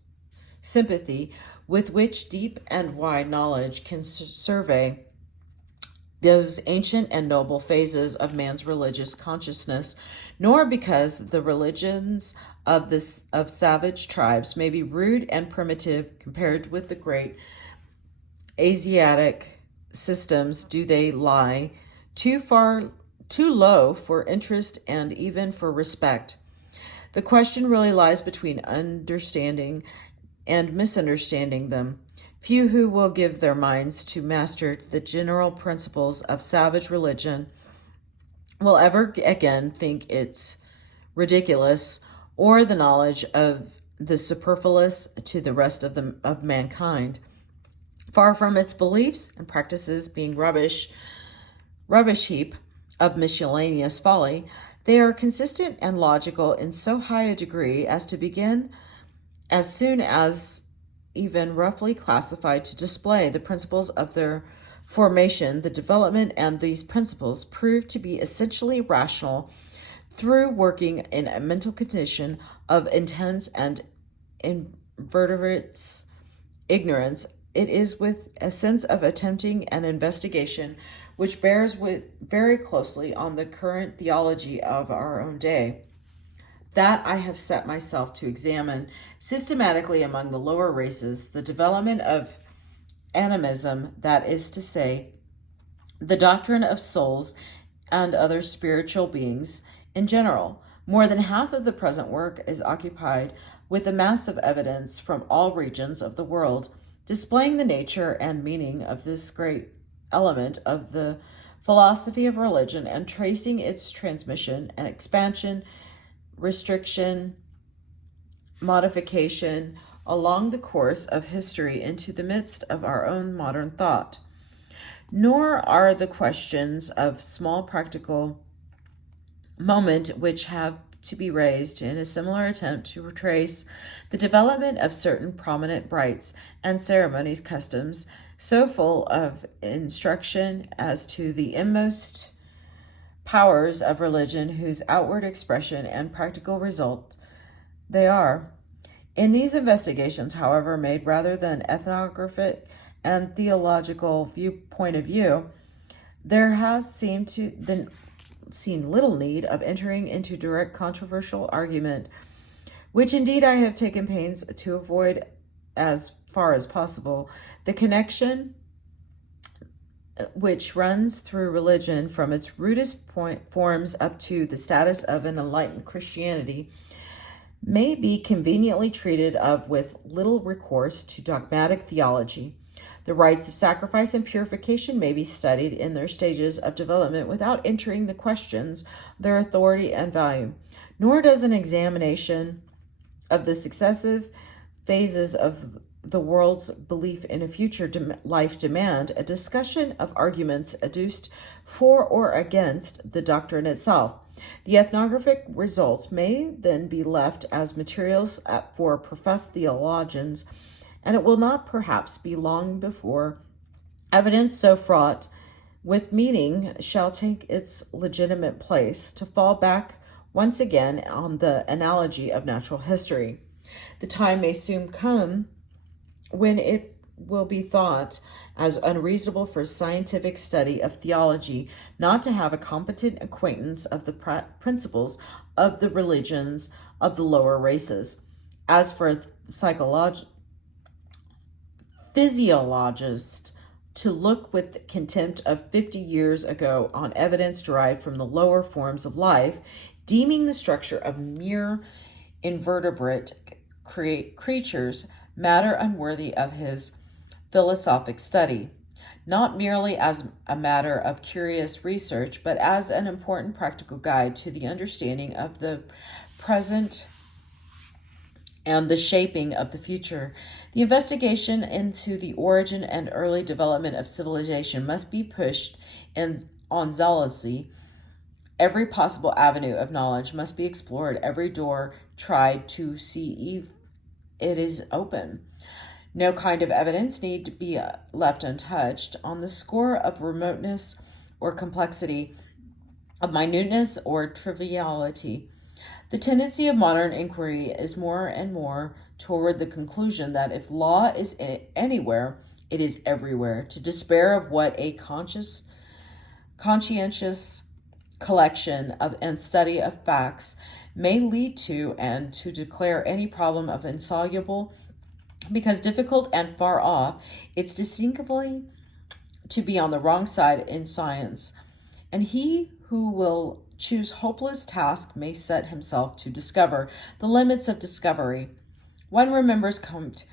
sympathy with which deep and wide knowledge can survey those ancient and noble phases of man's religious consciousness, nor because the religions of savage tribes may be rude and primitive compared with the great Asiatic systems do they lie too low for interest and even for respect. The question really lies between understanding and misunderstanding them. Few who will give their minds to master the general principles of savage religion will ever again think it's ridiculous or the knowledge of the superfluous to the rest of mankind. Far from its beliefs and practices being rubbish heap of miscellaneous folly, they are consistent and logical in so high a degree as to begin as soon as even roughly classified to display the principles of their formation, the development, and these principles prove to be essentially rational through working in a mental condition of intense and invertebrate ignorance. It is with a sense of attempting an investigation which bears very closely on the current theology of our own day that I have set myself to examine systematically among the lower races the development of animism, that is to say, the doctrine of souls and other spiritual beings in general. More than half of the present work is occupied with a mass of evidence from all regions of the world, displaying the nature and meaning of this great element of the philosophy of religion and tracing its transmission and expansion, restriction, modification along the course of history into the midst of our own modern thought. Nor are the questions of small practical moment which have to be raised in a similar attempt to retrace the development of certain prominent rites and ceremonies customs so full of instruction as to the inmost powers of religion whose outward expression and practical result they are. In these investigations, however, made rather than ethnographic and theological point of view, there has seemed little need of entering into direct controversial argument, which indeed I have taken pains to avoid as far as possible. The connection which runs through religion from its rudest forms up to the status of an enlightened Christianity may be conveniently treated of with little recourse to dogmatic theology. The rites of sacrifice and purification may be studied in their stages of development without entering the questions of their authority and value. Nor does an examination of the successive phases of the world's belief in a future life demand a discussion of arguments adduced for or against the doctrine itself. The ethnographic results may then be left as materials for professed theologians, and it will not perhaps be long before evidence so fraught with meaning shall take its legitimate place, to fall back once again on the analogy of natural history. The time may soon come when it will be thought as unreasonable for scientific study of theology not to have a competent acquaintance of the principles of the religions of the lower races. As for physiologists to look with contempt of 50 years ago on evidence derived from the lower forms of life, deeming the structure of mere invertebrate creatures matter unworthy of his philosophic study, not merely as a matter of curious research, but as an important practical guide to the understanding of the present and the shaping of the future. The investigation into the origin and early development of civilization must be pushed on zealously. Every possible avenue of knowledge must be explored, every door tried to see if it is open. No kind of evidence need to be left untouched on the score of remoteness or complexity, of minuteness or triviality. The tendency of modern inquiry is more and more toward the conclusion that if law is anywhere, it is everywhere. To despair of what a conscientious collection of and study of facts may lead to, and to declare any problem of insoluble because difficult and far off, it's distinctly to be on the wrong side in science. And he who will choose hopeless task may set himself to discover the limits of discovery. One remembers Comte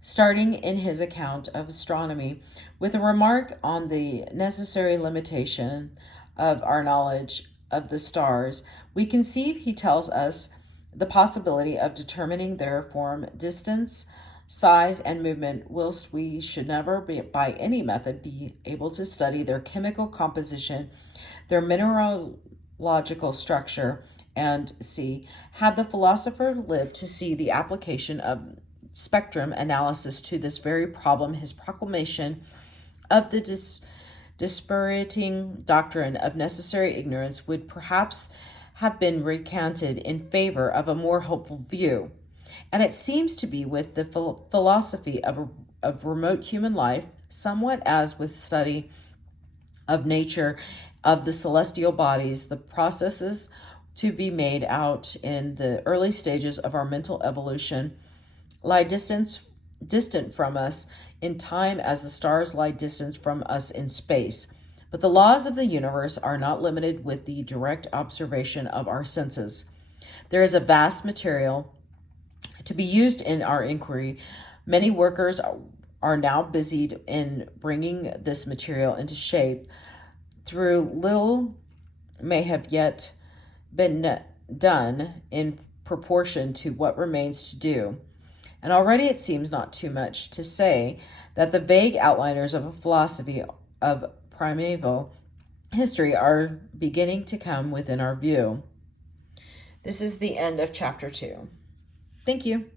starting in his account of astronomy with a remark on the necessary limitation of our knowledge of the stars. We conceive, he tells us, the possibility of determining their form, distance, size, and movement, whilst we should never by any method be able to study their chemical composition, their mineralogical structure, and see, had the philosopher lived to see the application of spectrum analysis to this very problem, his proclamation of the dispiriting doctrine of necessary ignorance would perhaps have been recanted in favor of a more hopeful view. And it seems to be with the philosophy of remote human life, somewhat as with study of nature, of the celestial bodies, the processes to be made out in the early stages of our mental evolution lie distant from us in time as the stars lie distant from us in space. But the laws of the universe are not limited with the direct observation of our senses. There is a vast material to be used in our inquiry. Many workers are now busied in bringing this material into shape. Through little may have yet been done in proportion to what remains to do. And already it seems not too much to say that the vague outliners of a philosophy of primeval history are beginning to come within our view. This is the end of chapter 2. Thank you.